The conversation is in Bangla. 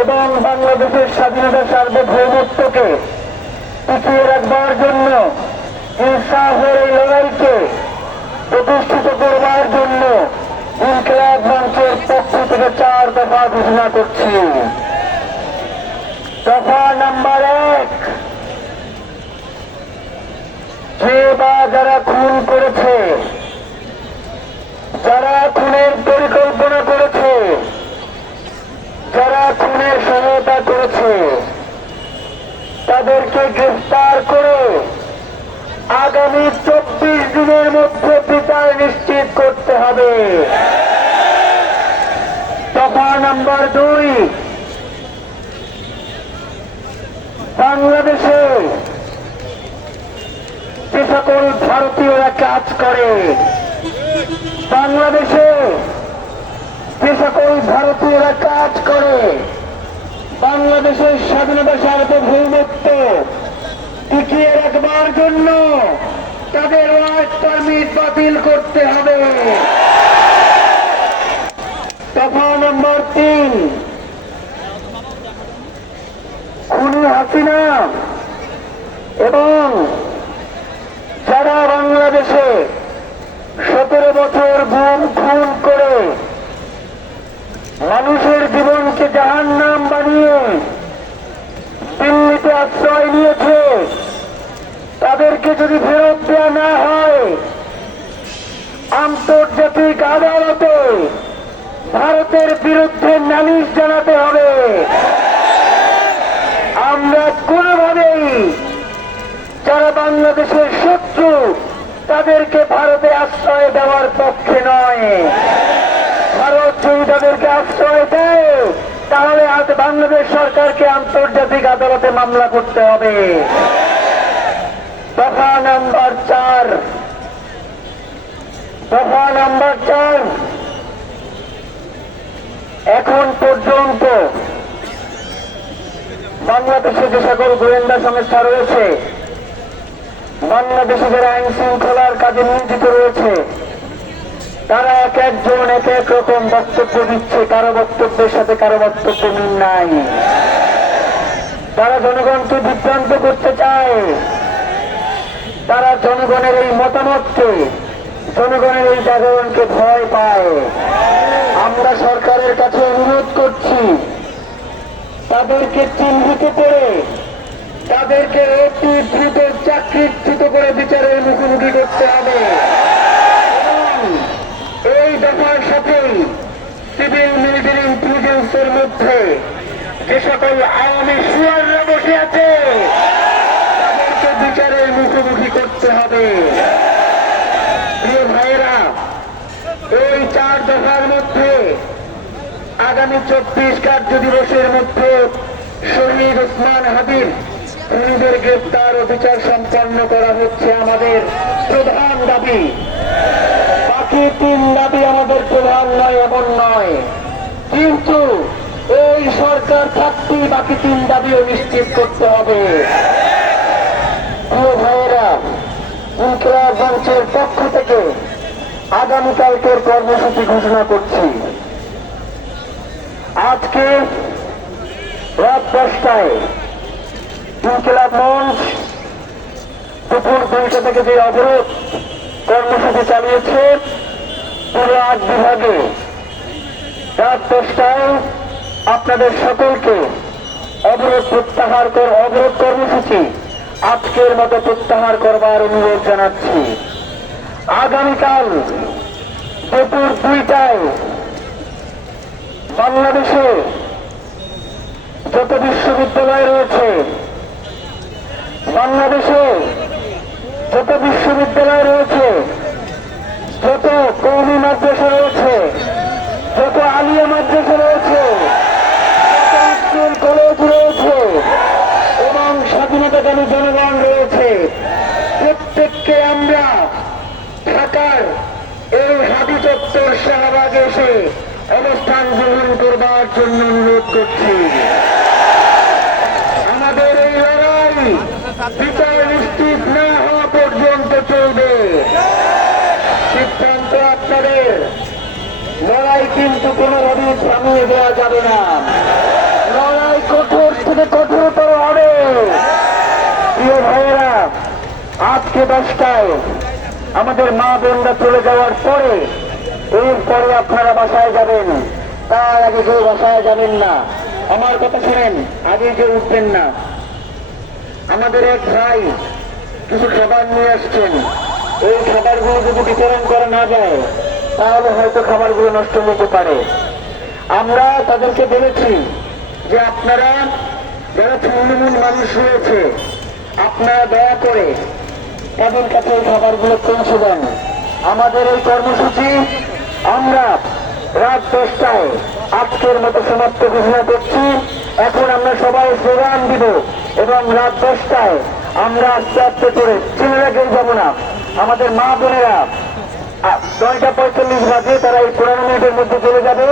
এবং বাংলাদেশের স্বাধীনতা সার্বভৌমত্বকে টিকিয়ে রাখবার জন্য ইনসাফের এই লড়াইকে প্রতিষ্ঠিত করবার জন্য ইনকিলাব মঞ্চের পক্ষ থেকে 4 দফা ঘোষণা করছি। দফা নাম্বার 1, যে বা যারা খুন করেছে, যারা খুনের পরিকল্পনা করেছে, যারা খুনের সহায়তা করেছে, তাদেরকে গ্রেফতার করে আগামী 24 দিনের মধ্যে বিচার নিশ্চিত করতে হবে। দফা নাম্বার 2, বাংলাদেশে যে সকল ভারতীয়রা কাজ করে, বাংলাদেশে যে সকল ভারতীয়রা কাজ করে, বাংলাদেশের স্বাধীনতা সার্বভৌমত্ব টিকিয়ে রাখবার জন্য তাদের ওয়ার্ক পারমিট বাতিল করতে হবে। দফা নম্বর 3, খুনি হাসিনা এবং যারা বাংলাদেশে 17 বছর গুম খুন করে মানুষের জীবনকে জাহান্নাম বানিয়ে দিল্লিতে আশ্রয় নিয়েছে, তাদেরকে যদি ফেরত দেওয়া না হয়, আন্তর্জাতিক আদালতে ভারতের বিরুদ্ধে নালিশ জানাতে হবে। আমরা কোনোভাবেই যারা বাংলাদেশের শত্রু তাদেরকে ভারতে আশ্রয় দেওয়ার পক্ষে নয়। ভারত যদি তাদেরকে আশ্রয় দেয় তাহলে আজ বাংলাদেশ সরকারকে আন্তর্জাতিক আদালতে মামলা করতে হবে। দফা নাম্বার 4, দফা নাম্বার 4, এখন পর্যন্ত বাংলাদেশে যে সকল গোয়েন্দা সংস্থা রয়েছে, বাংলাদেশে যারা আইন শৃঙ্খলার কাজে নিয়োজিত রয়েছে, তারা এক একজন এক এক রকম বক্তব্য দিচ্ছে। কারো বক্তব্যের সাথে কারো বক্তব্য মিল নাই। তারা জনগণকে বিভ্রান্ত করতে চায়। তারা জনগণের এই মতামতকে, জনগণের এই জাগরণকে ভয় পায়। আমরা সরকারের কাছে অনুরোধ করছি, তাদেরকে চিহ্নিত করে তাদেরকে অতি দ্রুত চাকরিচ্যুত করে বিচারের মুখোমুখি করতে হবে। এই দফার সাথে সিভিল মিলিটারি ইন্টেলিজেন্সের মধ্যে যে সকল আওয়ামী সুয়াররা বসে আছে তাদেরকে বিচারের মুখোমুখি করতে হবে। প্রিয় ভাইয়েরা, এই 4 দফার মধ্যে আগামী 24 কার্য দিবসের মধ্যে শহীদ ওসমান হাদির খুনিদের গ্রেপ্তার ও বিচার সম্পন্ন করা হচ্ছে আমাদের প্রধান দাবি। বাকি 3 দাবি আমাদের প্রধান নয় এমন নয়, কিন্তু এই সরকার থাকতেই বাকি 3 দাবিও নিশ্চিত করতে হবে। প্রিয় ভাইয়েরা, ইনকিলাব মঞ্চের পক্ষ থেকে আগামীকালকের কর্মসূচি ঘোষণা করছি। আজকে রাত 10টায় ইনকিলাব মঞ্চ দুপুর 2টা থেকে যে অবরোধ কর্মসূচি চালিয়েছে পুরো 8 বিভাগে, রাত 10টায় আপনাদের সকলকে অবরোধ কর্মসূচি আজকের মতো প্রত্যাহার করবার অনুরোধ জানাচ্ছি। আগামীকাল দুপুর 2টায় বাংলাদেশে যত বিশ্ববিদ্যালয় রয়েছে, বাংলাদেশে যত বিশ্ববিদ্যালয় রয়েছে, যত কওমি মাদ্রাসা রয়েছে, যত আলিয়া মাদ্রাসা রয়েছে, যত স্কুল কলেজ রয়েছে এবং স্বাধীনতাকামী জনগণ রয়েছে, প্রত্যেককে আমরা ঢাকার এই হাদি চত্বর শাহবাগে এসে অবস্থান গ্রহণ করবার জন্য অনুরোধ করছি। আমাদের এই লড়াই বিচার নিশ্চিত না হওয়া পর্যন্ত চলবে। সিদ্ধান্ত আপনাদের। লড়াই কিন্তু কোনোভাবেই থামিয়ে দেওয়া যাবে না। যে 10টায় আমাদের মা বোনরা চলে যাওয়ার পরে এরপরে আপনারা বাসায় যাবেন, তার আগে কেউ বাসায় যাবেন না। আমার কথা শুনেন, আগে কেউ উঠবেন না। আমাদের এক ভাই কিছু খাবার নিয়ে আসছেন, এই খাবারগুলো যদি বিতরণ করা না যায় তাহলে হয়তো খাবারগুলো নষ্ট হতে পারে। আমরা তাদেরকে বলেছি যে আপনারা যারা তৃণমূল মানুষ রয়েছে আপনারা দয়া করে তাদের কাছে এই খাবারগুলো পৌঁছে দেন। আমাদের এই কর্মসূচি আমরা রাত 10টায় আজকের মতো সমাপ্ত ঘোষণা করছি। এখন আমরা সবাই স্লোগান দিব এবং রাত 10টায় আমরা আস্তে আস্তে করে ছেলেরা কেউ যাবো না। আমাদের মা বোনেরা 9টা 45 বাজে তারা এই 15 মিনিটের মধ্যে চলে যাবে।